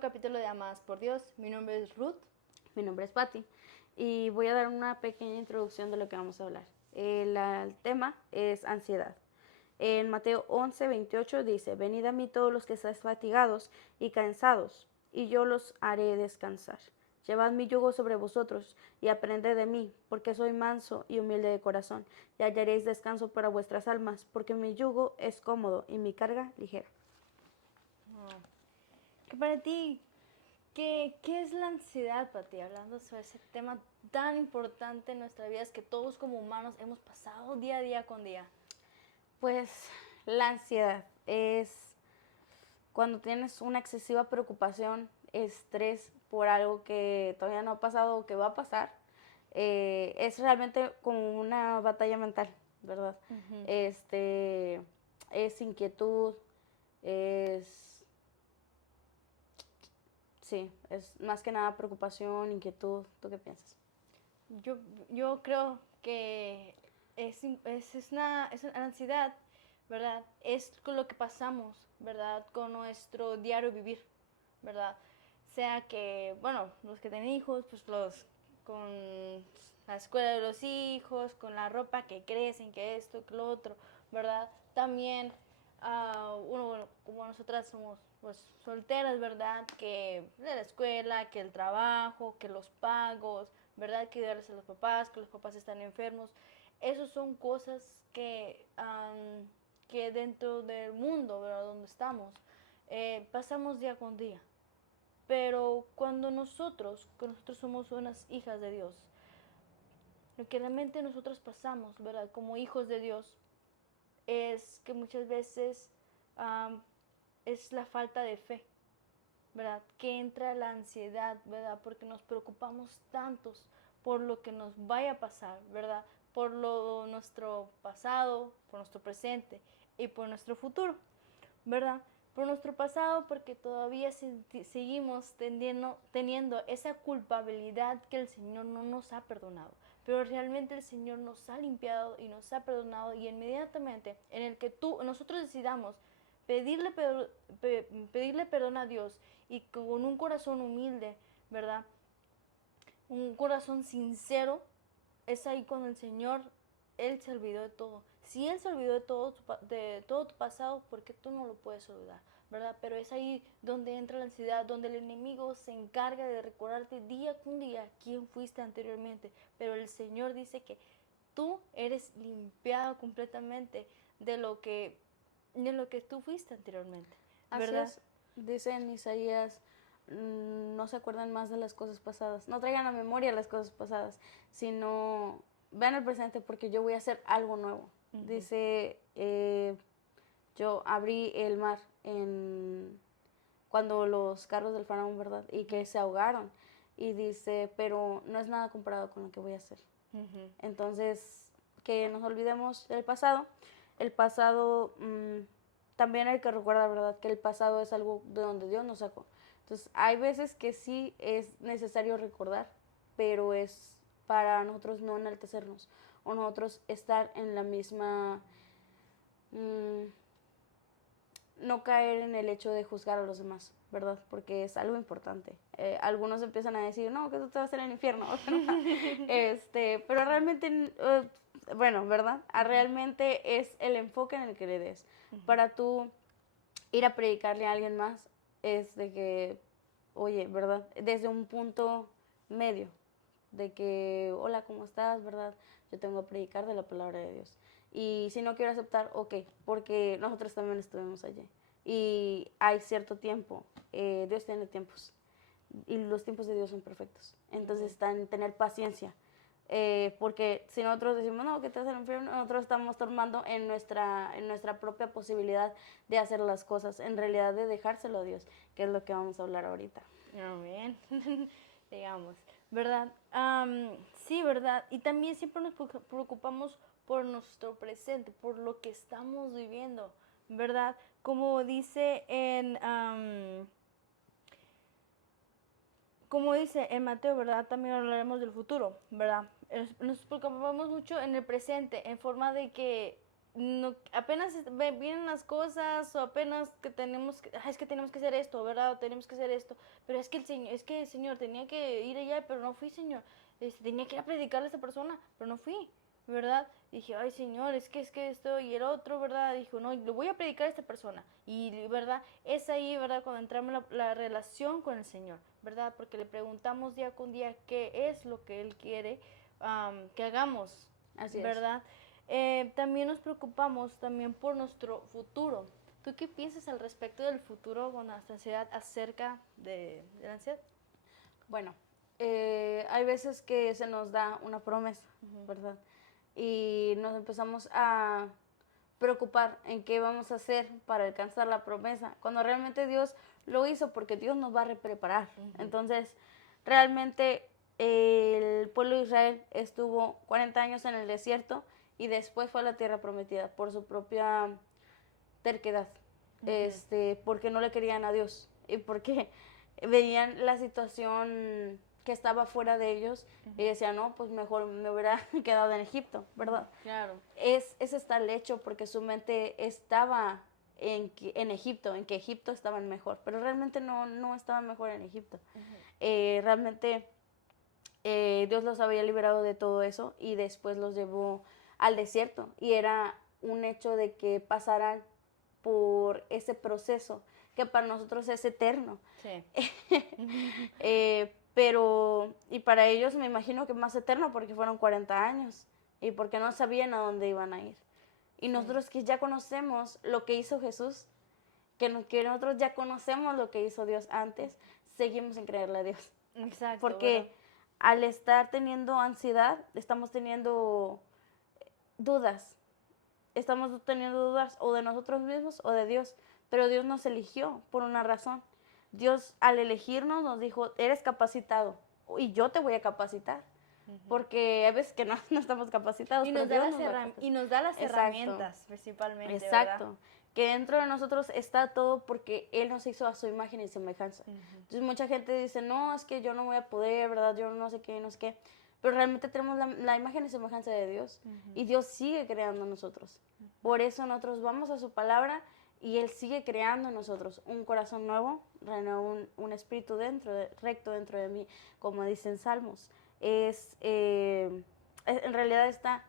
nuevo capítulo de Amadas por Dios. Mi nombre es Ruth. Mi nombre es Patti y voy a dar una pequeña introducción de lo que vamos a hablar. El tema es ansiedad. En Mateo 11:28 dice: Venid a mí todos los que estáis fatigados y cansados, y yo los haré descansar. Llevad mi yugo sobre vosotros y aprended de mí, porque soy manso y humilde de corazón, y hallaréis descanso para vuestras almas, porque mi yugo es cómodo y mi carga ligera. Que para ti, ¿qué es la ansiedad, Pati? Hablando sobre ese tema tan importante en nuestra vida, es que todos como humanos hemos pasado día a día con día. Pues la ansiedad es cuando tienes una excesiva preocupación, estrés por algo que todavía no ha pasado o que va a pasar. Es realmente como una batalla mental, ¿verdad? Es inquietud, es, sí, es más que nada preocupación, inquietud. ¿Tú qué piensas? Yo creo que es una ansiedad, ¿verdad? Es con lo que pasamos, ¿verdad? Con nuestro diario vivir, ¿verdad? Sea que, bueno, los que tienen hijos, pues con la escuela de los hijos, con la ropa que crecen, que esto, que lo otro, ¿verdad? También, bueno, como nosotras somos pues solteras, ¿verdad? Que de la escuela, que el trabajo, que los pagos, ¿verdad? Que ayudarles a los papás, que los papás están enfermos. Esas son cosas que dentro del mundo, ¿verdad? Donde estamos, pasamos día con día. Pero cuando nosotros somos unas hijas de Dios, lo que realmente nosotros pasamos, ¿verdad? Como hijos de Dios, es que muchas veces um, es la falta de fe, ¿verdad? Que entra la ansiedad, ¿verdad? Porque nos preocupamos tantos por lo que nos vaya a pasar, ¿verdad? Por nuestro pasado, por nuestro presente y por nuestro futuro, ¿verdad? Por nuestro pasado porque todavía seguimos teniendo esa culpabilidad que el Señor no nos ha perdonado. Pero realmente el Señor nos ha limpiado y nos ha perdonado, y inmediatamente en el que nosotros decidamos pedirle, pedirle perdón a Dios y con un corazón humilde, ¿verdad? Un corazón sincero, es ahí cuando el Señor, Él se olvidó de todo. Si Él se olvidó de todo tu pasado, ¿por qué tú no lo puedes olvidar? ¿Verdad? Pero es ahí donde entra la ansiedad, donde el enemigo se encarga de recordarte día con día quién fuiste anteriormente. Pero el Señor dice que tú eres limpiado completamente de lo que tú fuiste anteriormente, Así ¿verdad? es, dice en Isaías, no se acuerdan más de las cosas pasadas, no traigan a memoria las cosas pasadas, sino vean el presente porque yo voy a hacer algo nuevo. Dice, yo abrí el mar cuando los carros del faraón, ¿verdad? Y que se ahogaron. Y dice, pero no es nada comparado con lo que voy a hacer. Entonces, que nos olvidemos del pasado. El pasado, también hay que recordar, ¿verdad? Que el pasado es algo de donde Dios nos sacó. Entonces, hay veces que sí es necesario recordar, pero es para nosotros no enaltecernos o nosotros estar en la misma... no caer en el hecho de juzgar a los demás, ¿verdad? Porque es algo importante. Algunos empiezan a decir, no, que tú te vas a ir al infierno. Pero realmente, bueno, ¿verdad? Realmente es el enfoque en el que le des. Para tú ir a predicarle a alguien más, es de que, oye, ¿verdad? Desde un punto medio, de que, hola, ¿cómo estás? ¿Verdad? Yo tengo que predicar de la palabra de Dios. Y si no quiero aceptar, ok, porque nosotros también estuvimos allí. Y hay cierto tiempo, Dios tiene tiempos, y los tiempos de Dios son perfectos. Entonces está en tener paciencia. Porque si nosotros decimos, no, que te vas al infierno, nosotros estamos tomando en nuestra propia posibilidad de hacer las cosas, en realidad de dejárselo a Dios, que es lo que vamos a hablar ahorita. Amén. Digamos, ¿verdad? Sí, ¿verdad? Y también siempre nos preocupamos por nuestro presente, por lo que estamos viviendo, ¿verdad? Como dice en Mateo, ¿verdad? También hablaremos del futuro, ¿verdad? Nos preocupamos mucho en el presente, en forma de que apenas vienen las cosas o apenas que tenemos que, es que tenemos que hacer esto, ¿verdad? O tenemos que hacer esto, pero es que el Señor tenía que ir allá, pero no fui, Señor. Tenía que ir a predicarle a esta persona, pero no fui, ¿verdad? Y dije, ay, Señor, es que esto y el otro, ¿verdad? Dijo, no, le voy a predicar a esta persona. Y, ¿verdad? Es ahí, ¿verdad? Cuando entramos en la relación con el Señor, ¿verdad? Porque le preguntamos día con día qué es lo que Él quiere que hagamos, Así es. ¿verdad? También nos preocupamos también por nuestro futuro. ¿Tú qué piensas al respecto del futuro con nuestra ansiedad acerca de la ansiedad? Bueno, hay veces que se nos da una promesa, ¿verdad? Y nos empezamos a preocupar en qué vamos a hacer para alcanzar la promesa, cuando realmente Dios lo hizo porque Dios nos va a preparar. Entonces, realmente el pueblo de Israel estuvo 40 años en el desierto y después fue a la tierra prometida por su propia terquedad, porque no le querían a Dios y porque veían la situación que estaba fuera de ellos y decían, no, pues mejor me hubiera quedado en Egipto, ¿verdad? Claro. Ese está el hecho porque su mente estaba en Egipto, en que Egipto estaban mejor, pero realmente no estaban mejor en Egipto. Realmente Dios los había liberado de todo eso y después los llevó al desierto y era un hecho de que pasaran por ese proceso que para nosotros es eterno. Sí. Pero, y para ellos me imagino que más eterno porque fueron 40 años y porque no sabían a dónde iban a ir. Y nosotros que ya conocemos lo que hizo Jesús, que nosotros ya conocemos lo que hizo Dios antes, seguimos sin creerle a Dios. Exacto. Porque ¿verdad? al estar teniendo ansiedad, estamos teniendo dudas. Estamos teniendo dudas o de nosotros mismos o de Dios. Pero Dios nos eligió por una razón. Dios al elegirnos nos dijo, eres capacitado y yo te voy a capacitar. Porque hay veces que no estamos capacitados. Y pero nos da Dios las, nos va a capacitar. y nos da las Exacto. herramientas, principalmente, Exacto. ¿verdad? Que dentro de nosotros está todo porque Él nos hizo a su imagen y semejanza. Entonces mucha gente dice, no, es que yo no voy a poder, ¿verdad? Yo no sé qué, no sé qué. Pero realmente tenemos la imagen y semejanza de Dios. Y Dios sigue creando en nosotros. Por eso nosotros vamos a su palabra y Él sigue creando en nosotros un corazón nuevo, un espíritu recto dentro de mí, como dicen Salmos. En realidad está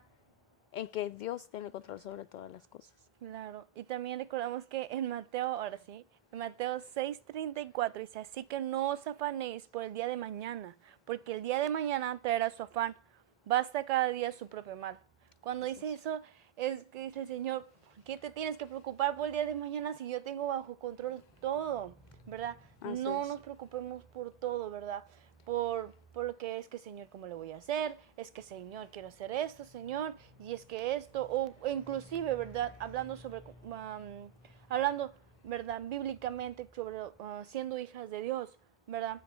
en que Dios tiene control sobre todas las cosas. Claro, y también recordamos que en Mateo, ahora sí, en Mateo 6:34 dice, así que no os afanéis por el día de mañana, porque el día de mañana traerá su afán, basta cada día su propio mal. Cuando dice eso, es que dice el Señor, ¿por qué te tienes que preocupar por el día de mañana si yo tengo bajo control todo? ¿Verdad? Así No es. nos preocupemos por todo, ¿verdad? Por lo que es que, Señor, ¿cómo le voy a hacer? Es que, Señor, quiero hacer esto, Señor, y es que esto, o inclusive, ¿verdad? Hablando, ¿verdad? Bíblicamente sobre siendo hijas de Dios, ¿verdad?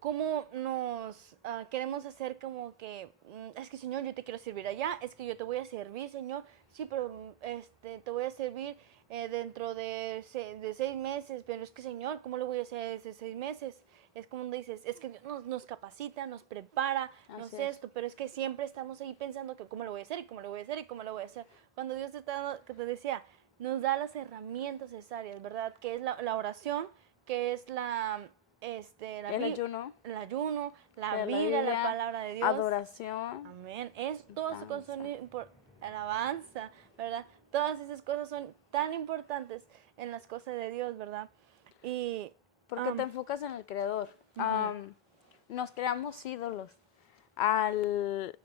Cómo nos queremos hacer como que, es que, Señor, yo te quiero servir allá, es que yo te voy a servir, Señor, sí, pero te voy a servir dentro de 6 meses, pero es que, Señor, ¿cómo le voy a hacer ese 6 meses? Es como dices, es que Dios nos capacita, nos prepara, no sé esto, pero es que siempre estamos ahí pensando que cómo lo voy a hacer y cómo lo voy a hacer y cómo lo voy a hacer. Cuando Dios que te decía, nos da las herramientas necesarias, ¿verdad? Que es la oración, que es el ayuno, la Biblia, la palabra de Dios, adoración, amén. Todas esas cosas son alabanza, ¿verdad? Todas esas cosas son tan importantes en las cosas de Dios, ¿verdad? Y porque te enfocas en el Creador. Nos creamos ídolos al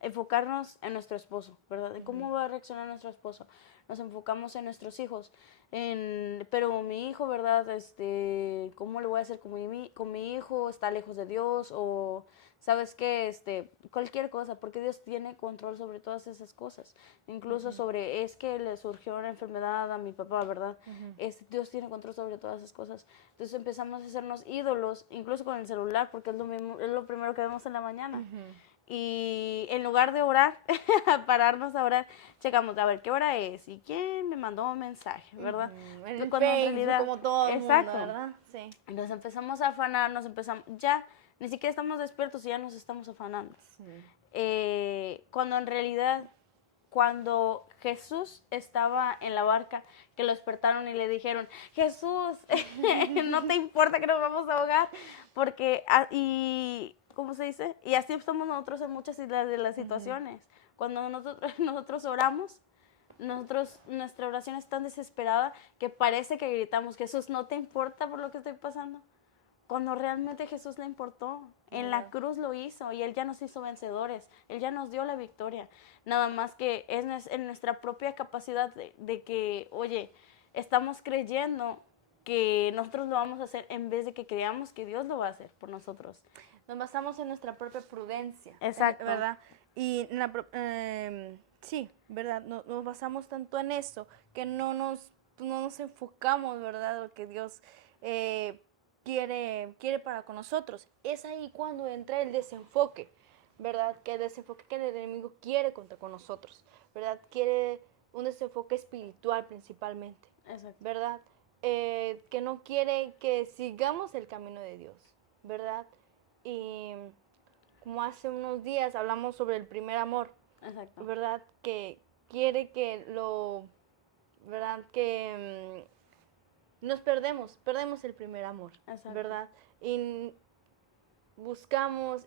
enfocarnos en nuestro esposo, ¿verdad? ¿Cómo va a reaccionar nuestro esposo? Nos enfocamos en nuestros hijos, pero mi hijo, ¿verdad? ¿Cómo le voy a hacer con mi hijo? ¿Está lejos de Dios? O, ¿sabes qué? Cualquier cosa, porque Dios tiene control sobre todas esas cosas. Incluso sobre, es que le surgió una enfermedad a mi papá, ¿verdad? Dios tiene control sobre todas esas cosas. Entonces empezamos a hacernos ídolos, incluso con el celular, porque es lo primero que vemos en la mañana. Y en lugar de orar, pararnos a orar, checamos a ver qué hora es y quién me mandó un mensaje, ¿verdad? En Cuando Facebook, en realidad, como todo el exacto, mundo, ¿verdad? Sí. Nos empezamos a afanar, ya ni siquiera estamos despiertos y ya nos estamos afanando. Sí. Cuando en realidad cuando Jesús estaba en la barca, que lo despertaron y le dijeron, Jesús, no te importa que nos vamos a ahogar, porque, y, ¿cómo se dice? Y así estamos nosotros en muchas de las situaciones. Cuando nosotros oramos, nuestra oración es tan desesperada que parece que gritamos, Jesús, ¿no te importa por lo que estoy pasando? Cuando realmente Jesús le importó. En la cruz lo hizo y Él ya nos hizo vencedores. Él ya nos dio la victoria. Nada más que es en nuestra propia capacidad de que, oye, estamos creyendo que nosotros lo vamos a hacer en vez de que creamos que Dios lo va a hacer por nosotros. Nos basamos en nuestra propia prudencia. Exacto. ¿Verdad? Y sí, ¿verdad? Nos basamos tanto en eso que no nos enfocamos, ¿verdad? Lo que Dios quiere para con nosotros. Es ahí cuando entra el desenfoque, ¿verdad? Que el desenfoque que el enemigo quiere contra con nosotros, ¿verdad? Quiere un desenfoque espiritual principalmente, Exacto. ¿verdad? Que no quiere que sigamos el camino de Dios, ¿verdad? Y como hace unos días hablamos sobre el primer amor, Exacto. ¿verdad? Que quiere que ¿verdad? Que nos perdemos el primer amor, Exacto. ¿verdad? Y buscamos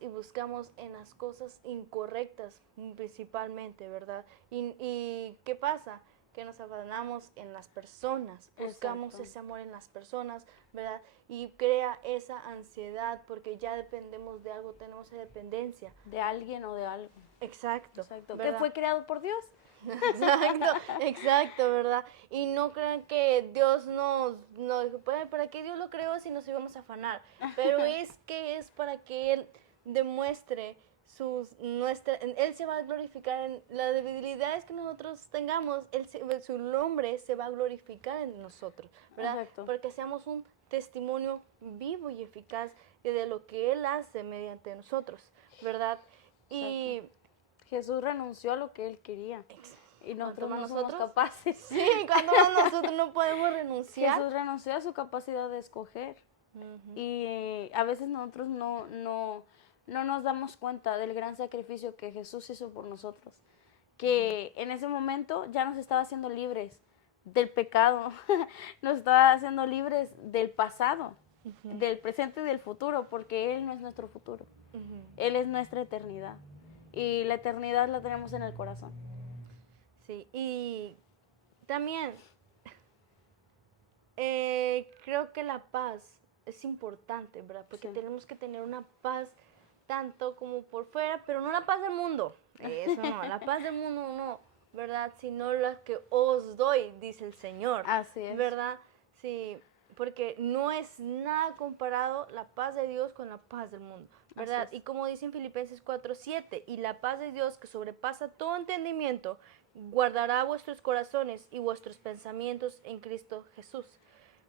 en las cosas incorrectas principalmente, ¿verdad? Y ¿qué pasa? Que nos abandonamos en las personas, buscamos Exacto. ese amor en las personas, ¿verdad? Y crea esa ansiedad porque ya dependemos de algo, tenemos esa dependencia. De alguien o de algo. Exacto. Exacto. ¿verdad? Que fue creado por Dios. Exacto, ¿verdad? Y no crean que Dios nos dijo, ¿para qué Dios lo creó si nos íbamos a afanar? Pero es para que Él demuestre Él se va a glorificar en las debilidades que nosotros tengamos, su nombre se va a glorificar en nosotros, ¿verdad? Exacto. Porque seamos un testimonio vivo y eficaz de lo que Él hace mediante nosotros, ¿verdad? Y Jesús renunció a lo que Él quería. Y nosotros no somos capaces. Sí, cuando nosotros no podemos renunciar. Jesús renunció a su capacidad de escoger. Y a veces nosotros no nos damos cuenta del gran sacrificio que Jesús hizo por nosotros. Que en ese momento ya nos estaba haciendo libres del pecado. Nos estaba haciendo libres del pasado, del presente y del futuro, porque Él no es nuestro futuro. Él es nuestra eternidad. Y la eternidad la tenemos en el corazón. Sí, y también creo que la paz es importante, ¿verdad? Porque tenemos que tener una paz tanto como por fuera, pero no la paz del mundo. Eso no, la paz del mundo no, ¿verdad? Sino la que os doy, dice el Señor. Así es. ¿Verdad? Sí, porque no es nada comparado la paz de Dios con la paz del mundo, ¿verdad? Y como dice en Filipenses 4:7, y la paz de Dios que sobrepasa todo entendimiento, guardará vuestros corazones y vuestros pensamientos en Cristo Jesús,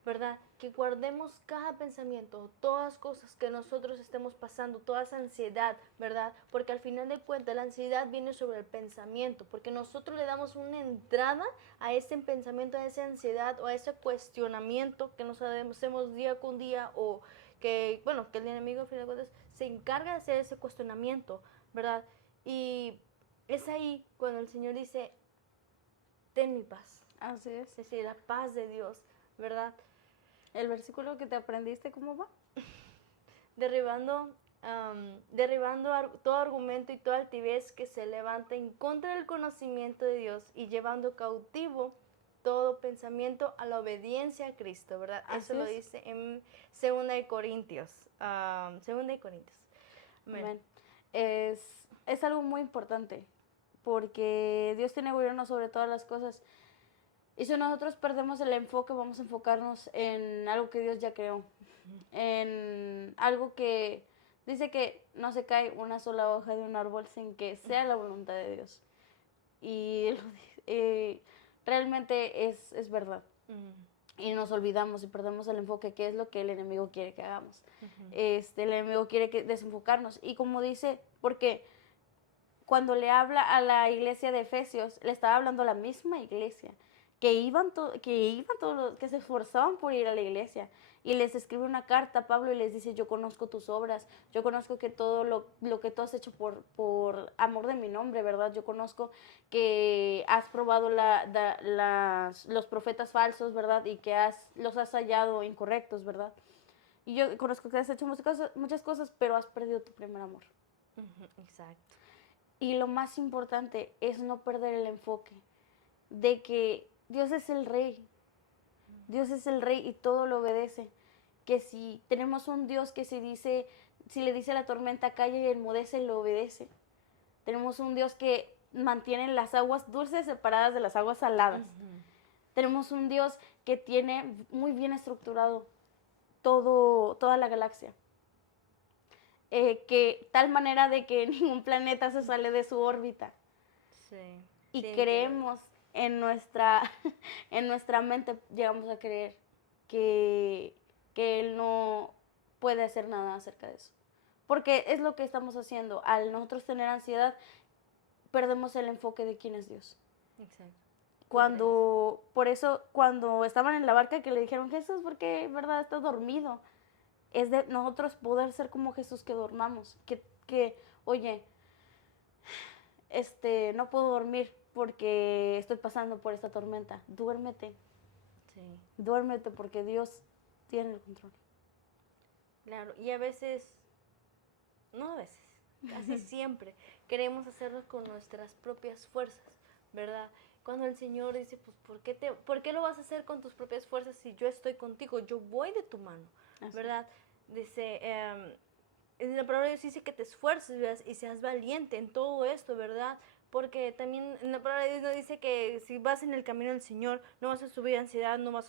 ¿verdad? Que guardemos cada pensamiento, todas las cosas que nosotros estemos pasando, toda esa ansiedad, ¿verdad? Porque al final de cuentas la ansiedad viene sobre el pensamiento, porque nosotros le damos una entrada a ese pensamiento, a esa ansiedad o a ese cuestionamiento que nos hacemos día con día o que, bueno, que el enemigo al final de cuentas se encarga de hacer ese cuestionamiento, ¿verdad? Y es ahí cuando el Señor dice, ten mi paz. Así es. Es decir, la paz de Dios, ¿verdad? ¿El versículo que te aprendiste cómo va? Derribando todo argumento y toda altivez que se levanta en contra del conocimiento de Dios y llevando cautivo todo pensamiento a la obediencia a Cristo, ¿verdad? Eso lo dice en 2 de Corintios. 2 de Corintios. Amén. Es algo muy importante porque Dios tiene gobierno sobre todas las cosas. Y si nosotros perdemos el enfoque, vamos a enfocarnos en algo que Dios ya creó. En algo que dice que no se cae una sola hoja de un árbol sin que sea la voluntad de Dios. Y realmente es verdad. Y nos olvidamos y perdemos el enfoque, que es lo que el enemigo quiere que hagamos. El enemigo quiere desenfocarnos. Y como dice, porque cuando le habla a la iglesia de Efesios, le estaba hablando a la misma iglesia. Que se esforzaban por ir a la iglesia. y les escribe una carta a Pablo y les dice, yo conozco tus obras, yo conozco que todo lo que tú has hecho por amor de mi nombre, ¿verdad? Yo conozco que has probado los profetas falsos, ¿verdad? Y que los has hallado incorrectos, ¿verdad? Y yo conozco que has hecho muchas cosas, pero has perdido tu primer amor. Exacto. Y lo más importante es no perder el enfoque de que Dios es el rey. Dios es el rey y todo lo obedece. Que si tenemos un Dios que si le dice a la tormenta calla y enmudece, lo obedece. Tenemos un Dios que mantiene las aguas dulces separadas de las aguas saladas. Tenemos un Dios que tiene muy bien estructurado toda la galaxia. Que tal manera de que ningún planeta se sale de su órbita. Sí. Y Sí, creemos en nuestra mente, llegamos a creer que Él no puede hacer nada acerca de eso. Porque es lo que estamos haciendo. Al nosotros tener ansiedad, perdemos el enfoque de quién es Dios. Exacto. Por eso, cuando estaban en la barca que le dijeron, Jesús, ¿por qué, verdad, estás dormido? Es de nosotros poder ser como Jesús, que dormamos. Oye, no puedo dormir porque estoy pasando por esta tormenta. Duérmete. Sí. Duérmete porque Dios tiene el control. Claro, y a veces, no a veces, casi siempre queremos hacerlo con nuestras propias fuerzas, ¿verdad? Cuando el Señor dice, pues, ¿por qué lo vas a hacer con tus propias fuerzas si yo estoy contigo? Yo voy de tu mano, ¿verdad? Dice, en la palabra de Dios dice que te esfuerces, ¿verdad? Y seas valiente en todo esto, ¿verdad? Porque también en la palabra de Dios nos dice que si vas en el camino del Señor, no vas a subir ansiedad, no vas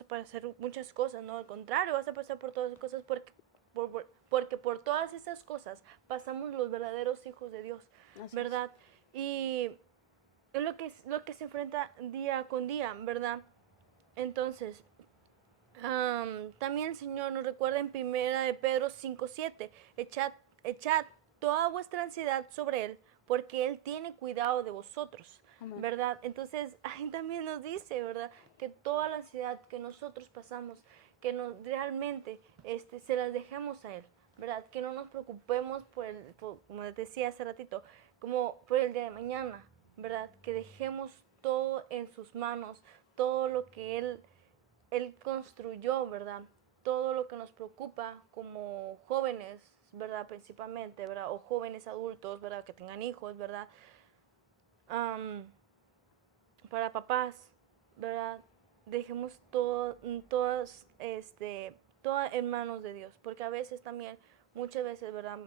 a pasar muchas cosas, no, al contrario, vas a pasar por todas las cosas porque por todas esas cosas pasamos los verdaderos hijos de Dios, ¿verdad? Y es lo que se enfrenta día con día, ¿verdad? Entonces, también el Señor nos recuerda en 1 de Pedro 5:7, echad toda vuestra ansiedad sobre Él, porque Él tiene cuidado de vosotros, Amén. ¿verdad? Entonces, ahí también nos dice, ¿verdad? Que toda la ansiedad que nosotros pasamos, que realmente se las dejemos a Él, ¿verdad? Que no nos preocupemos como decía hace ratito, como por el día de mañana, ¿verdad? Que dejemos todo en sus manos, todo lo que Él construyó, ¿verdad? Todo lo que nos preocupa como jóvenes, ¿verdad? Principalmente, ¿verdad? O jóvenes adultos, ¿verdad? Que tengan hijos, ¿verdad? Para papás, ¿verdad? Dejemos todas en manos de Dios, porque a veces también, muchas veces, ¿verdad?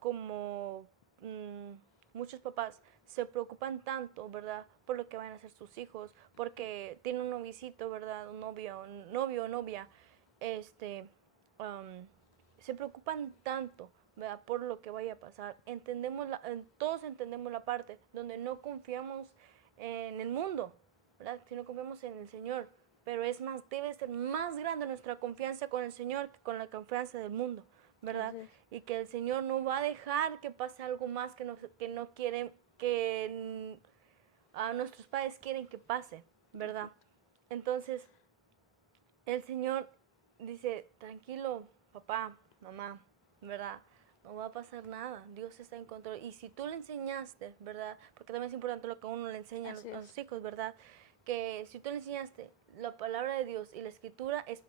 Como muchos papás se preocupan tanto, ¿verdad? Por lo que van a hacer sus hijos, porque tienen un novicito, ¿verdad? Un novio o novia, se preocupan tanto, ¿verdad? Por lo que vaya a pasar. Todos entendemos la parte donde no confiamos en el mundo, ¿verdad? Si no confiamos en el Señor, pero debe ser más grande nuestra confianza con el Señor que con la confianza del mundo, ¿verdad? Y que el Señor no va a dejar que pase algo más que no quieren, que nuestros padres quieren que pase, ¿verdad? Entonces, el Señor dice, tranquilo, papá, mamá, ¿verdad? No va a pasar nada, Dios está en control. Y si tú le enseñaste, ¿verdad? Porque también es importante lo que uno le enseña a sus hijos, ¿verdad? Que si tú le enseñaste la palabra de Dios y la escritura es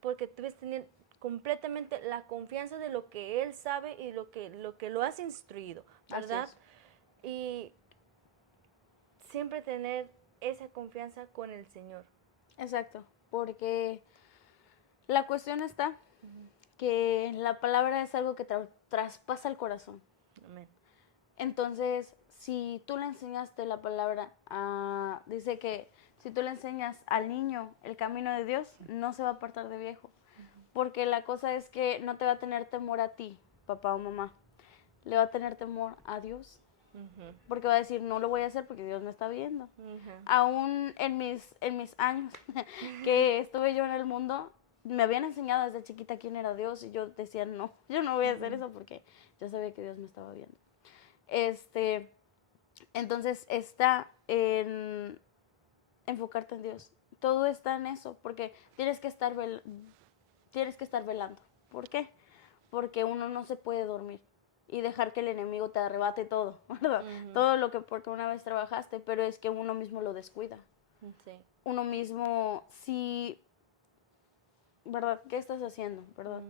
porque tú debes tener completamente la confianza de lo que Él sabe y lo que lo has instruido, ¿verdad? Y siempre tener esa confianza con el Señor. Exacto, porque la cuestión está que la palabra es algo que traspasa el corazón. Amén. Entonces, si tú le enseñaste la palabra, dice que si tú le enseñas al niño el camino de Dios, no se va a apartar de viejo. Porque la cosa es que no te va a tener temor a ti, papá o mamá. Le va a tener temor a Dios. Porque va a decir, no lo voy a hacer porque Dios me está viendo. Aún en mis años que estuve yo en el mundo, me habían enseñado desde chiquita quién era Dios y yo decía, no, yo no voy a hacer eso porque yo sabía que Dios me estaba viendo. Entonces está en enfocarte en Dios, Todo está en eso, porque tienes que estar velando. ¿Por qué? Porque uno no se puede dormir y dejar que el enemigo te arrebate todo, ¿verdad? Todo lo que porque una vez trabajaste, pero es que uno mismo lo descuida. Sí. Uno mismo, sí, ¿verdad? ¿Qué estás haciendo, verdad?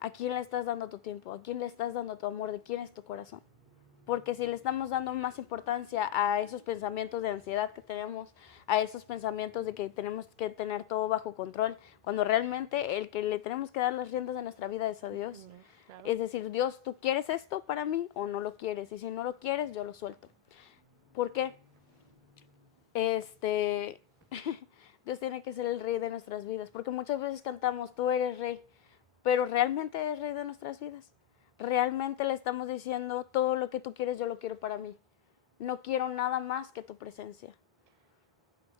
¿A quién le estás dando tu tiempo? ¿A quién le estás dando tu amor? ¿De quién es tu corazón? Porque si le estamos dando más importancia a esos pensamientos de ansiedad que tenemos, a esos pensamientos de que tenemos que tener todo bajo control, cuando realmente el que le tenemos que dar las riendas de nuestra vida es a Dios. Claro. Es decir, Dios, ¿tú quieres esto para mí o no lo quieres? Y si no lo quieres, yo lo suelto. ¿Por qué? Dios tiene que ser el rey de nuestras vidas, porque muchas veces cantamos, tú eres rey, pero ¿realmente eres rey de nuestras vidas? ¿Realmente le estamos diciendo, todo lo que tú quieres, yo lo quiero para mí? No quiero nada más que tu presencia.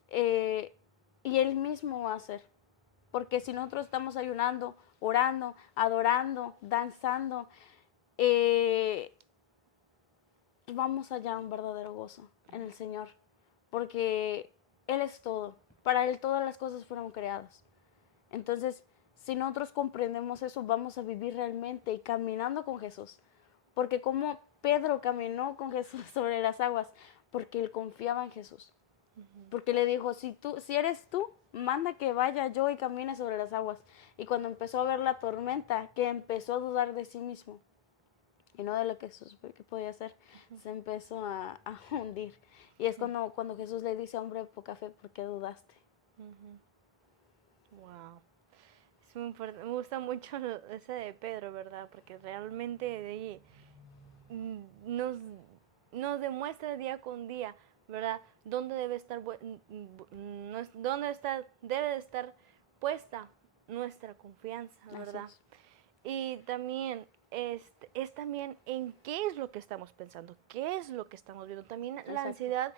Y Él mismo va a hacer, porque si nosotros estamos ayunando, orando, adorando, danzando, vamos allá a un verdadero gozo en el Señor, porque Él es todo. Para Él todas las cosas fueron creadas. Entonces, si nosotros comprendemos eso, vamos a vivir realmente y caminando con Jesús. Porque como Pedro caminó con Jesús sobre las aguas, porque él confiaba en Jesús. Porque le dijo, si eres tú, manda que vaya yo y camine sobre las aguas. Y cuando empezó a ver la tormenta, que empezó a dudar de sí mismo y no de lo que podía hacer, se empezó a hundir. Y es cuando Jesús le dice, hombre de poca fe, ¿por qué dudaste? Wow. Es muy fuerte. Me gusta mucho ese de Pedro, ¿verdad? Porque realmente de ahí nos demuestra día con día, ¿verdad? Dónde debe estar, debe de estar puesta nuestra confianza, ¿verdad? Y también es también en qué es lo que estamos pensando, qué es lo que estamos viendo. También la ansiedad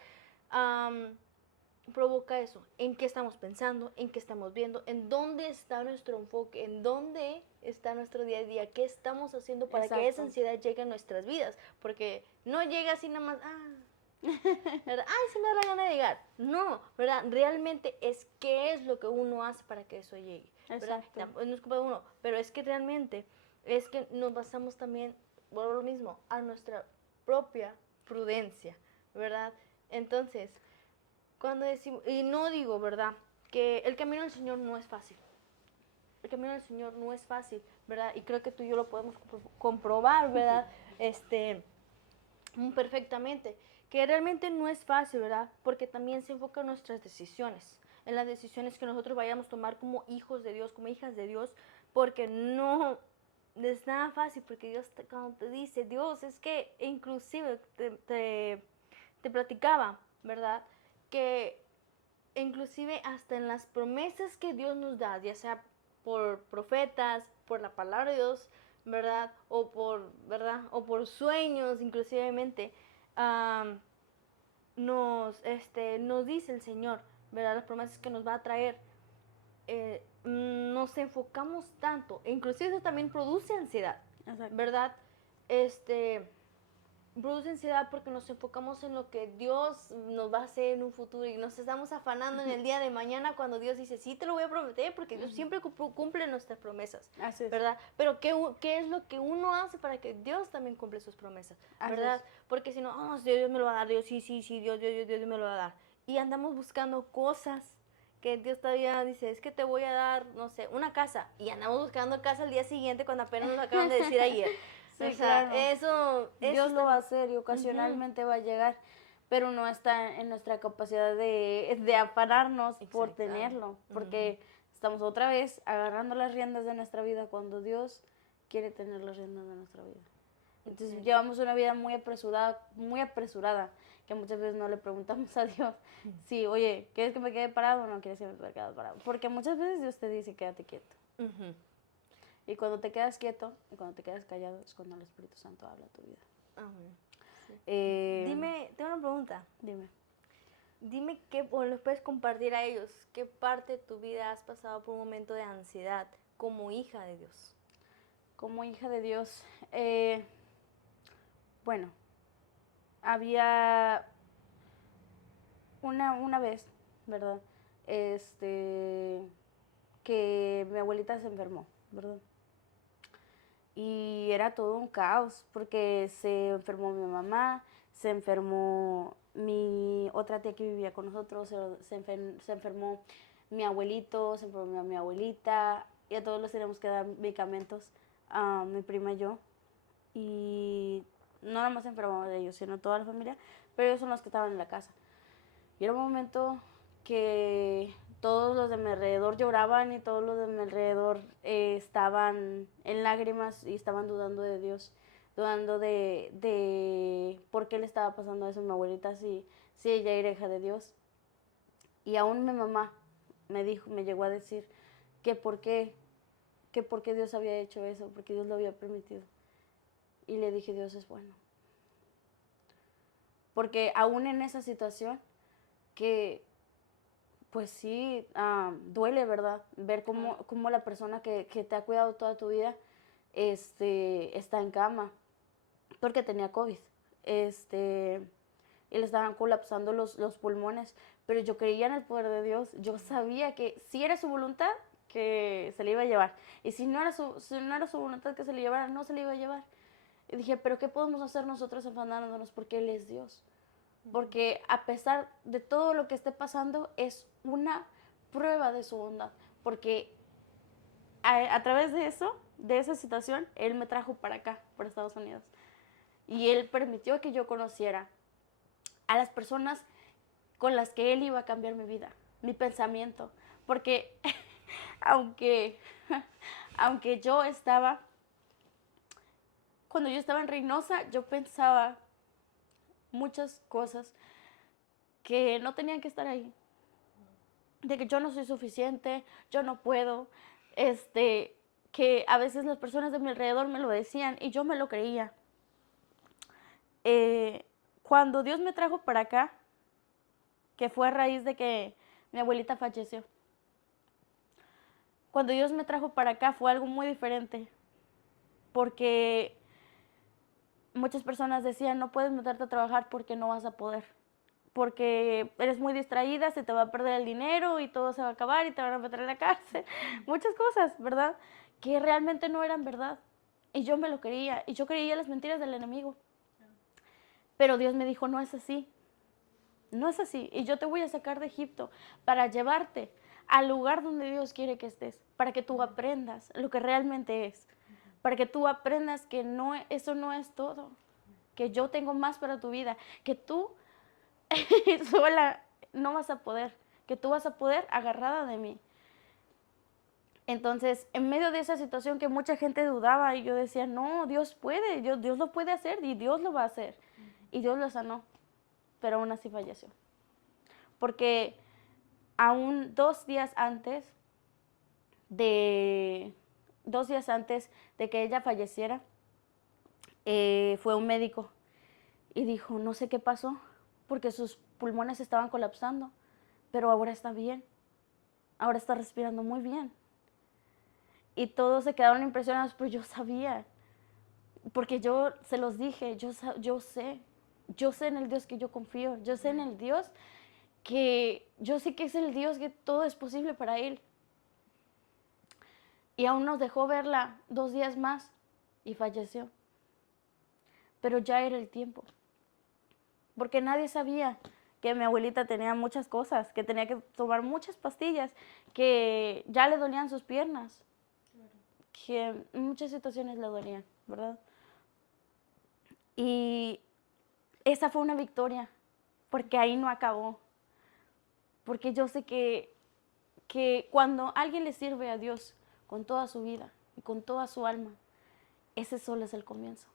provoca eso, en qué estamos pensando, en qué estamos viendo, en dónde está nuestro enfoque, en dónde está nuestro día a día, qué estamos haciendo para que esa ansiedad llegue a nuestras vidas, porque no llega así nada más, ¿verdad? Ay, sí me da la gana de llegar. No, ¿verdad? Realmente es qué es lo que uno hace para que eso llegue, ¿verdad? No es culpa de uno, pero es que realmente es que nos basamos también, por lo mismo, a nuestra propia prudencia, ¿verdad? Entonces, cuando decimos, y no digo, ¿verdad? Que el camino del Señor no es fácil. El camino del Señor no es fácil, ¿verdad? Y creo que tú y yo lo podemos comprobar, ¿verdad? Perfectamente. Que realmente no es fácil, ¿verdad? Porque también se enfoca en nuestras decisiones. En las decisiones que nosotros vayamos a tomar como hijos de Dios, como hijas de Dios. Porque no es nada fácil. Porque Dios, cuando te dice, Dios, es que inclusive te platicaba, ¿verdad? Que inclusive hasta en las promesas que Dios nos da, ya sea por profetas, por la palabra de Dios, ¿verdad? ¿Verdad? O por sueños, inclusivemente, nos dice el Señor, ¿verdad? Las promesas que nos va a traer. Nos enfocamos tanto, e inclusive eso también produce ansiedad, ¿verdad? Produce ansiedad porque nos enfocamos en lo que Dios nos va a hacer en un futuro y nos estamos afanando en el día de mañana cuando Dios dice, sí te lo voy a prometer, porque Dios siempre cumple nuestras promesas, ¿verdad? Pero ¿qué es lo que uno hace para que Dios también cumple sus promesas, ¿verdad? Porque si no, oh, Dios me lo va a dar, Dios sí, Dios me lo va a dar. Y andamos buscando cosas que Dios todavía dice, es que te voy a dar, no sé, una casa. Y andamos buscando casa al día siguiente cuando apenas nos acaban de decir ayer. Sí, o sea, claro. Eso Dios lo va a hacer y ocasionalmente va a llegar, pero no está en nuestra capacidad de afanarnos por tenerlo, porque estamos otra vez agarrando las riendas de nuestra vida cuando Dios quiere tener las riendas de nuestra vida. Entonces llevamos una vida muy apresurada, que muchas veces no le preguntamos a Dios si, oye, ¿quieres que me quede parado o no quieres que me quede parado? Porque muchas veces Dios te dice, quédate quieto. Y cuando te quedas quieto y cuando te quedas callado es cuando el Espíritu Santo habla a tu vida. Dime, tengo una pregunta. Dime o les puedes compartir a ellos qué parte de tu vida has pasado por un momento de ansiedad como hija de Dios. Como hija de Dios, bueno, había una vez, ¿verdad? que mi abuelita se enfermó, ¿verdad? Y era todo un caos porque se enfermó mi mamá, se enfermó mi otra tía que vivía con nosotros, se enfermó mi abuelito, se enfermó mi abuelita y a todos les teníamos que dar medicamentos, a mi prima y yo. Y no nada más se enfermaban de ellos, sino toda la familia, pero ellos son los que estaban en la casa. Y era un momento que todos los de mi alrededor lloraban y todos los de mi alrededor estaban en lágrimas y estaban dudando de Dios, dudando de por qué le estaba pasando eso a mi abuelita si ella era hija de Dios. Y aún mi mamá me llegó a decir que por qué Dios había hecho eso, porque Dios lo había permitido. Y le dije, Dios es bueno. Porque aún en esa situación que pues sí, duele, ¿verdad? Ver cómo la persona que te ha cuidado toda tu vida está en cama porque tenía COVID. Y le estaban colapsando los pulmones. Pero yo creía en el poder de Dios. Yo sabía que si era su voluntad, que se le iba a llevar. Y si no era su voluntad que se le llevara, no se le iba a llevar. Y dije, pero ¿qué podemos hacer nosotros afanándonos? Porque Él es Dios. Porque a pesar de todo lo que esté pasando, es una prueba de su bondad. Porque a través de eso, de esa situación, Él me trajo para acá, para Estados Unidos. Y Él permitió que yo conociera a las personas con las que Él iba a cambiar mi vida, mi pensamiento. Porque aunque, aunque cuando yo estaba en Reynosa, yo pensaba muchas cosas que no tenían que estar ahí. De que yo no soy suficiente, yo no puedo, que a veces las personas de mi alrededor me lo decían y yo me lo creía. Cuando Dios me trajo para acá, que fue a raíz de que mi abuelita falleció, cuando Dios me trajo para acá fue algo muy diferente, porque muchas personas decían, no puedes meterte a trabajar porque no vas a poder, porque eres muy distraída, se te va a perder el dinero y todo se va a acabar y te van a meter en la cárcel. Muchas cosas, ¿verdad? Que realmente no eran verdad. Y yo me lo creía, y yo creía las mentiras del enemigo. Pero Dios me dijo, no es así, no es así. Y yo te voy a sacar de Egipto para llevarte al lugar donde Dios quiere que estés, para que tú aprendas lo que realmente es, para que tú aprendas que no, eso no es todo, que yo tengo más para tu vida, que tú sola no vas a poder, que tú vas a poder agarrada de mí. Entonces, en medio de esa situación que mucha gente dudaba y yo decía, no, Dios puede, Dios lo puede hacer y Dios lo va a hacer. Y Dios lo sanó, pero aún así falleció. Porque aún 2 días antes de que ella falleciera, fue un médico y dijo, no sé qué pasó, porque sus pulmones estaban colapsando, pero ahora está bien, ahora está respirando muy bien. Y todos se quedaron impresionados, pero yo sabía, porque yo se los dije, yo sé en el Dios que yo confío, yo sé en el Dios que yo sé que es el Dios que todo es posible para Él. Y aún nos dejó verla 2 días más y falleció. Pero ya era el tiempo, porque nadie sabía que mi abuelita tenía muchas cosas, que tenía que tomar muchas pastillas, que ya le dolían sus piernas, que en muchas situaciones le dolían, ¿verdad? Y esa fue una victoria, porque ahí no acabó. Porque yo sé que cuando alguien le sirve a Dios con toda su vida y con toda su alma, ese solo es el comienzo.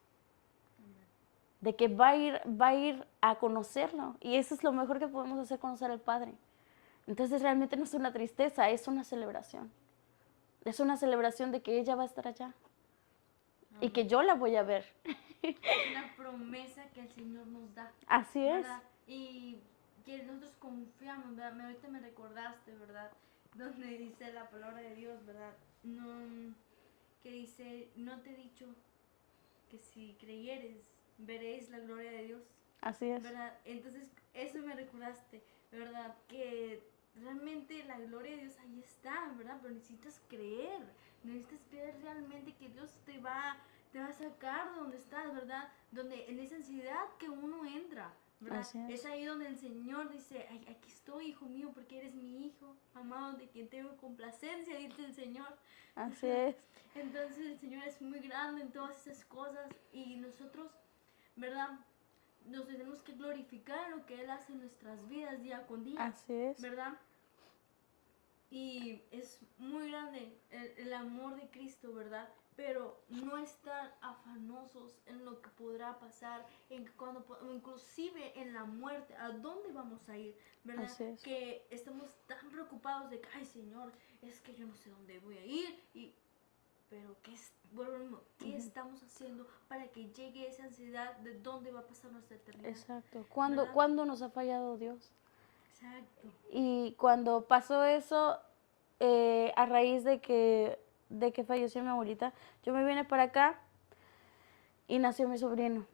De que va a ir a conocerlo. Y eso es lo mejor que podemos hacer, conocer al Padre. Entonces realmente no es una tristeza, es una celebración. Es una celebración de que ella va a estar allá. Y que yo la voy a ver. Es una promesa que el Señor nos da. Así es. ¿Verdad? Y que nosotros confiamos, ¿verdad? Ahorita me recordaste, ¿verdad? Donde dice la palabra de Dios, ¿verdad? No, que dice, no te he dicho que si creyeres, veréis la gloria de Dios. Así es. ¿Verdad? Entonces, eso me recordaste, ¿verdad? Que realmente la gloria de Dios ahí está, ¿verdad? Pero necesitas creer realmente que Dios te va a sacar de donde estás, ¿verdad? Donde en esa ansiedad que uno entra, ¿verdad? Así Es es. ahí donde el Señor dice, "Ay, aquí estoy, hijo mío, porque eres mi hijo, amado, de quien tengo complacencia", dice el Señor. Así es. Entonces el Señor es muy grande en todas esas cosas y nosotros, ¿verdad? Nos tenemos que glorificar en lo que Él hace en nuestras vidas día con día, Así es. ¿verdad? Y es muy grande el amor de Cristo, ¿verdad? Pero no estar afanosos en lo que podrá pasar, inclusive en la muerte, a dónde vamos a ir, ¿verdad? Así es. Que estamos tan preocupados de que, ay Señor, es que yo no sé dónde voy a ir, pero ¿qué Ujú. estamos haciendo para que llegue esa ansiedad de dónde va a pasar nuestra eternidad? Exacto. ¿Verdad? ¿Cuándo nos ha fallado Dios? Exacto. Y cuando pasó eso, a raíz de que falleció mi abuelita, yo me vine para acá y nació mi sobrino.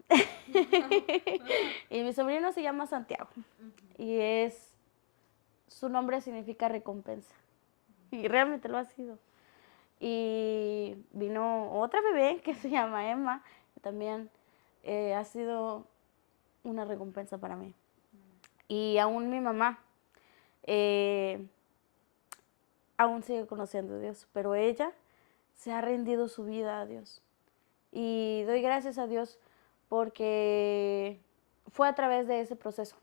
Y mi sobrino se llama Santiago. Y su nombre significa recompensa. Y realmente lo ha sido. Y vino otra bebé que se llama Emma, que también ha sido una recompensa para mí. Y aún mi mamá eh, aún sigue conociendo a Dios, pero ella se ha rendido su vida a Dios. Y doy gracias a Dios porque fue a través de ese proceso,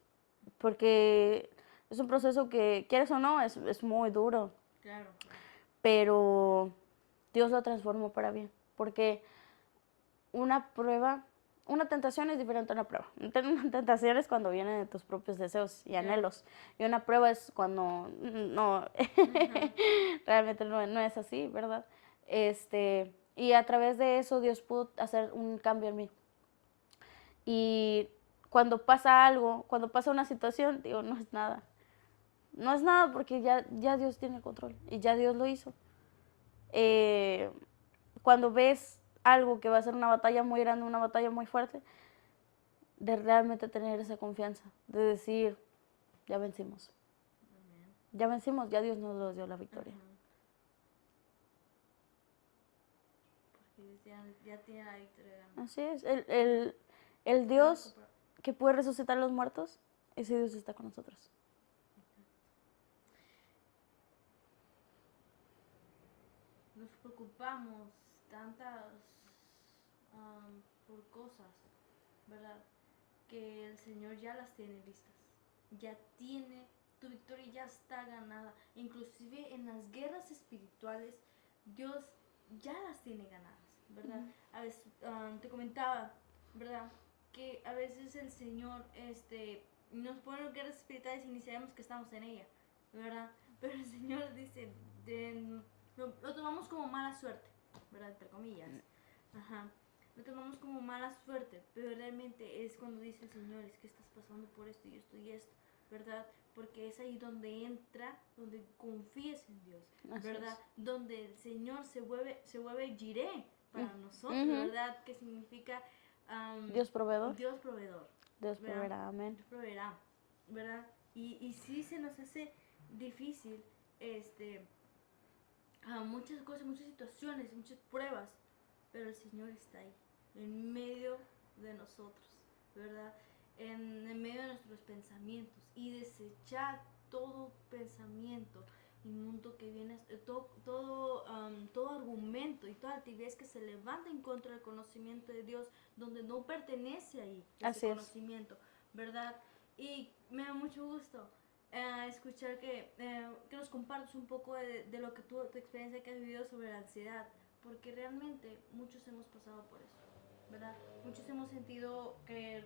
porque es un proceso que, quieres o no, es muy duro, Claro. pero Dios lo transformó para bien, porque una prueba, una tentación es diferente a una prueba. Una tentación es cuando vienen de tus propios deseos y anhelos, y una prueba es cuando no, realmente no es así, ¿verdad? Y a través de eso Dios pudo hacer un cambio en mí. Y cuando pasa algo, cuando pasa una situación, digo, no es nada. No es nada porque ya Dios tiene el control y ya Dios lo hizo. Eh, Cuando ves algo que va a ser una batalla muy grande, una batalla muy fuerte, de realmente tener esa confianza, de decir, ya vencimos. Ya vencimos, ya Dios nos dio la victoria. Porque ya tiene la victoria ganada. Así es, el Dios que puede resucitar a los muertos, ese Dios está con nosotros. Nos preocupamos tantas por cosas, ¿verdad? Que el Señor ya las tiene listas. Ya tiene, tu victoria ya está ganada. Inclusive en las guerras espirituales, Dios ya las tiene ganadas, ¿verdad? A veces te comentaba, ¿verdad? Que a veces el Señor nos pone en guerras espirituales y ni sabemos que estamos en ella, ¿verdad? Pero el Señor dice, lo tomamos como mala suerte, ¿verdad? Entre comillas. Ajá. Lo tomamos como mala suerte, pero realmente es cuando dice el Señor, es que estás pasando por esto y esto, ¿verdad? Porque es ahí donde entra, donde confías en Dios, ¿verdad? Donde el Señor se vuelve Jireh para nosotros, ¿verdad? Que significa Dios proveedor. Dios proveedor. Dios proveerá, amén. Dios proveerá, ¿verdad? Y sí se nos hace difícil, muchas cosas, muchas situaciones, muchas pruebas, pero el Señor está ahí, en medio de nosotros, ¿verdad? En medio de nuestros pensamientos y desechar todo pensamiento inmundo que viene, todo argumento y toda altivez que se levanta en contra del conocimiento de Dios, donde no pertenece ahí ese conocimiento, ¿verdad? Y me da mucho gusto escuchar que nos compartas un poco de lo que tu experiencia que has vivido sobre la ansiedad, porque realmente muchos hemos pasado por eso, ¿verdad? Muchos hemos sentido que el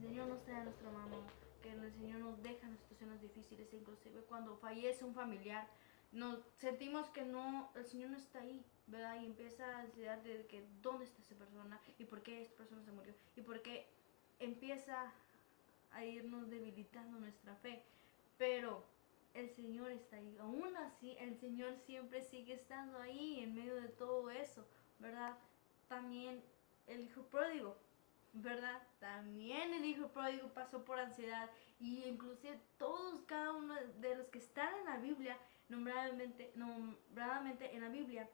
Señor no está en nuestra mano, que el Señor nos deja en situaciones difíciles, e inclusive cuando fallece un familiar, nos sentimos que el Señor no está ahí, ¿verdad? Y empieza la ansiedad de que dónde está esa persona y por qué esta persona se murió y por qué empieza a irnos debilitando nuestra fe. Pero el Señor está ahí. Aún así, el Señor siempre sigue estando ahí en medio de todo eso, ¿verdad? También el hijo pródigo, ¿verdad? También el hijo pródigo pasó por ansiedad Y inclusive todos, cada uno de los que están en la Biblia, nombradamente en la Biblia,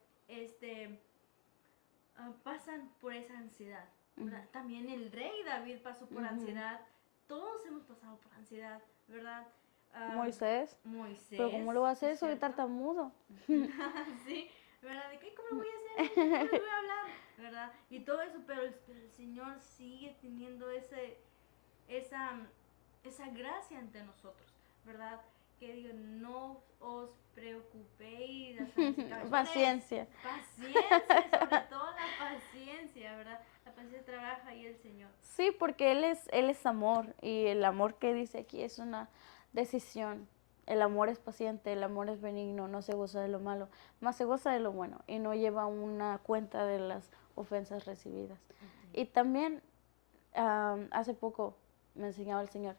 pasan por esa ansiedad. ¿Verdad? También el rey David pasó por ansiedad. Todos hemos pasado por ansiedad, ¿verdad? Moisés. Moisés. Pero ¿cómo lo va a hacer? ¿es Soy cierto? tartamudo. Sí, ¿verdad? ¿De qué? ¿Cómo lo voy a hacer? ¿Cómo les voy a hablar? ¿Verdad? Y todo eso, pero el Señor sigue teniendo esa gracia ante nosotros, ¿verdad? Que digo, no os preocupéis. Paciencia. Paciencia, sobre todo la paciencia, ¿verdad? La paciencia trabaja ahí el Señor. Sí, porque Él es amor, y el amor que dice aquí es una decisión. El amor es paciente, el amor es benigno, no se goza de lo malo, más se goza de lo bueno, y no lleva una cuenta de las ofensas recibidas. Y también hace poco me enseñaba el Señor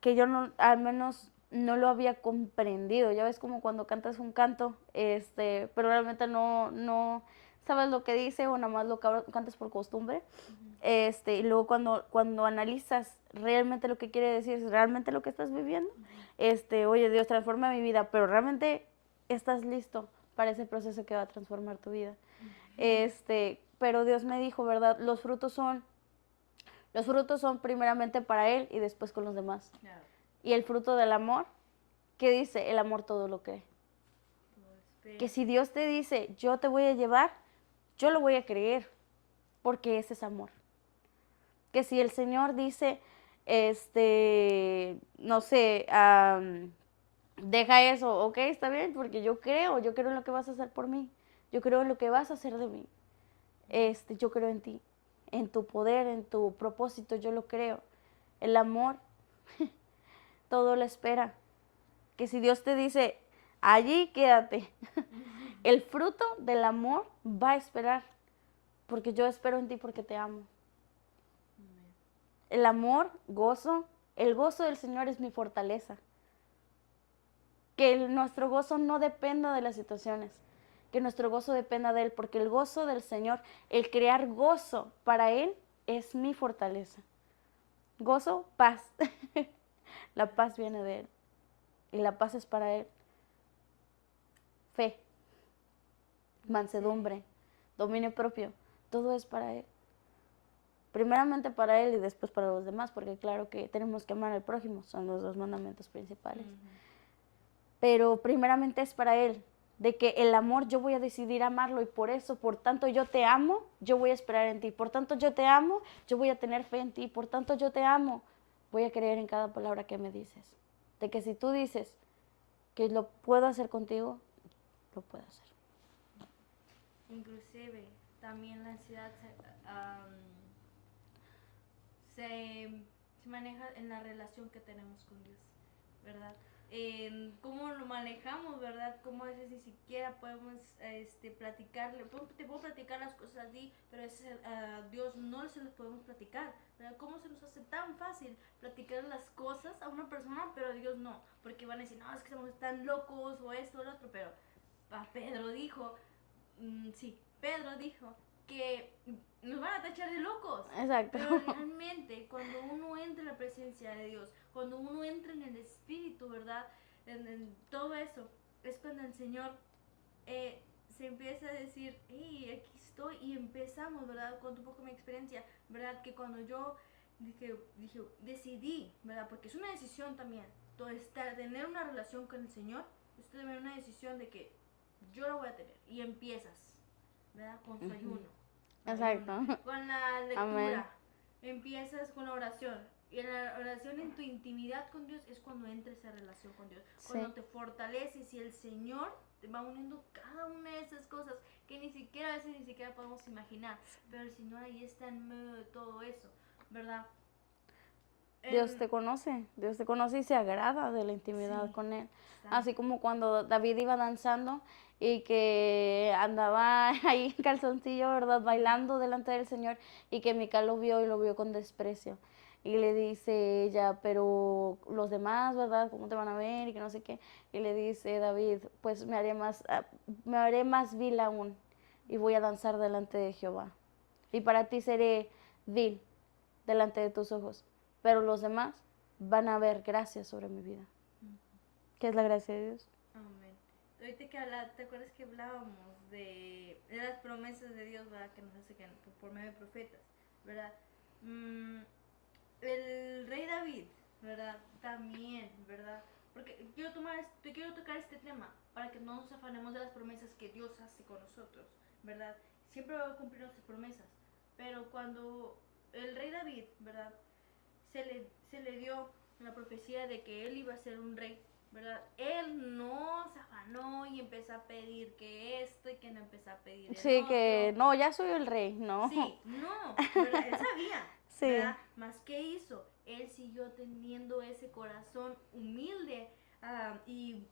que yo no, al menos no lo había comprendido. Ya ves como cuando cantas un canto, pero realmente no sabes lo que dice, o nada más lo cantas por costumbre. Y luego cuando analizas realmente lo que quiere decir, realmente lo que estás viviendo, oye, Dios, transforma mi vida, pero realmente estás listo para ese proceso que va a transformar tu vida. Pero Dios me dijo, ¿verdad? Los frutos son primeramente para Él y después con los demás. Claro. Y el fruto del amor, ¿qué dice? El amor todo lo cree. Que si Dios te dice, yo te voy a llevar, yo lo voy a creer, porque ese es amor. Que si el Señor dice, no sé, deja eso, ok, está bien, porque yo creo en lo que vas a hacer por mí, yo creo en lo que vas a hacer de mí, yo creo en ti, en tu poder, en tu propósito, yo lo creo. El amor todo lo espera. Que si Dios te dice, allí quédate, el fruto del amor va a esperar, porque yo espero en ti porque te amo. El amor, gozo, el gozo del Señor es mi fortaleza. Que nuestro gozo no dependa de las situaciones, que nuestro gozo dependa de Él, porque el gozo del Señor, el crear gozo para Él, es mi fortaleza. Gozo, paz. La paz viene de Él, y la paz es para Él. Fe, mansedumbre, dominio propio, todo es para Él. Primeramente para Él y después para los demás, porque claro que tenemos que amar al prójimo, son los 2 mandamientos principales. Pero primeramente es para Él, de que el amor yo voy a decidir amarlo, y por eso, por tanto yo te amo, yo voy a esperar en ti, por tanto yo te amo, yo voy a tener fe en ti, por tanto yo te amo, voy a creer en cada palabra que me dices. De que si tú dices que lo puedo hacer contigo, lo puedo hacer. Inclusive también la ansiedad se maneja en la relación que tenemos con Dios, ¿verdad? Cómo lo manejamos, ¿verdad? Cómo a veces ni siquiera podemos platicarle. Te puedo platicar las cosas a ti, pero a Dios no se las podemos platicar, ¿verdad? ¿Cómo se nos hace tan fácil platicar las cosas a una persona, pero a Dios no? Porque van a decir, no, es que estamos tan locos, o esto o lo otro, pero Pedro dijo, Pedro dijo que nos van a tachar de locos. Exacto. Pero realmente, cuando uno entra en la presencia de Dios, cuando uno entra en el Espíritu, ¿verdad? En todo eso, es cuando el Señor se empieza a decir, hey, aquí estoy, y empezamos, ¿verdad? Con un poco mi experiencia, ¿verdad? Que cuando yo decidí, ¿verdad? Porque es una decisión también, tener una relación con el Señor, es tener una decisión de que yo lo voy a tener, y empiezas, ¿verdad? Con su ayuno. Exacto. Con la lectura. Amén. Empiezas con la oración. Y en la oración, en tu intimidad con Dios, es cuando entra esa relación con Dios. Sí. Cuando te fortaleces y el Señor te va uniendo cada una de esas cosas que a veces ni siquiera podemos imaginar. Pero el Señor ahí está en medio de todo eso, ¿verdad? Dios te conoce y se agrada de la intimidad con Él. Así como cuando David iba danzando y que andaba ahí en calzoncillo, ¿verdad? Bailando delante del Señor, y que Mical lo vio y lo vio con desprecio. Y le dice ella, pero los demás, ¿verdad? ¿Cómo te van a ver? Y que no sé qué. Y le dice David, pues me haré más vil aún, y voy a danzar delante de Jehová. Y para ti seré vil delante de tus ojos, pero los demás van a ver gracia sobre mi vida. ¿Qué es la gracia de Dios? Amén. Ahorita que ¿te acuerdas que hablábamos de las promesas de Dios, ¿verdad? Que nos hace por medio de profetas, ¿verdad? El rey David, ¿verdad? También, ¿verdad? Porque quiero tocar este tema para que no nos afanemos de las promesas que Dios hace con nosotros, ¿verdad? Siempre va a cumplir nuestras promesas, pero cuando el rey David, ¿verdad? Se le dio la profecía de que él iba a ser un rey, ¿verdad? Él no se afanó y empezó a pedir que esto y que no empezó a pedir el Sí, otro. que no, ya soy el rey, no. Sí, no, ¿verdad? Él sabía, Sí. ¿verdad? Más que hizo, él siguió teniendo ese corazón humilde y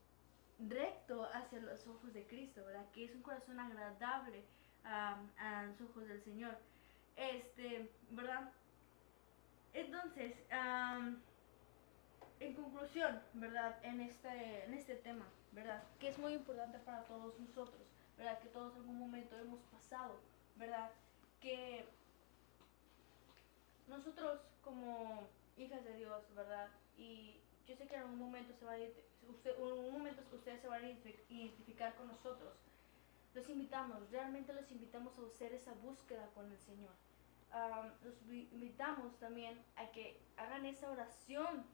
recto hacia los ojos de Cristo, ¿verdad? Que es un corazón agradable a los ojos del Señor. ¿Verdad? Entonces, en conclusión, ¿verdad? En este tema, ¿verdad? Que es muy importante para todos nosotros, ¿verdad? Que todos en algún momento hemos pasado, ¿verdad? Que nosotros como hijas de Dios, ¿verdad? Y yo sé que en algún momento ustedes se van a identificar con nosotros. Realmente los invitamos a hacer esa búsqueda con el Señor. Los invitamos también a que hagan esa oración,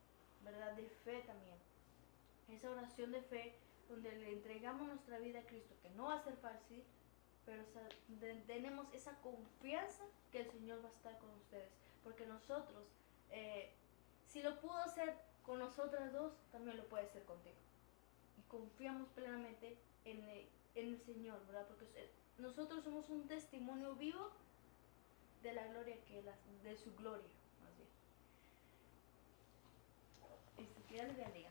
¿verdad? De fe también. Esa oración de fe donde le entregamos nuestra vida a Cristo, que no va a ser fácil, pero tenemos esa confianza que el Señor va a estar con ustedes. Porque nosotros, si lo pudo hacer con nosotras dos, también lo puede hacer contigo. Y confiamos plenamente en el Señor, ¿verdad? Porque nosotros somos un testimonio vivo de la gloria de su gloria, más bien. Que Dios les bendiga.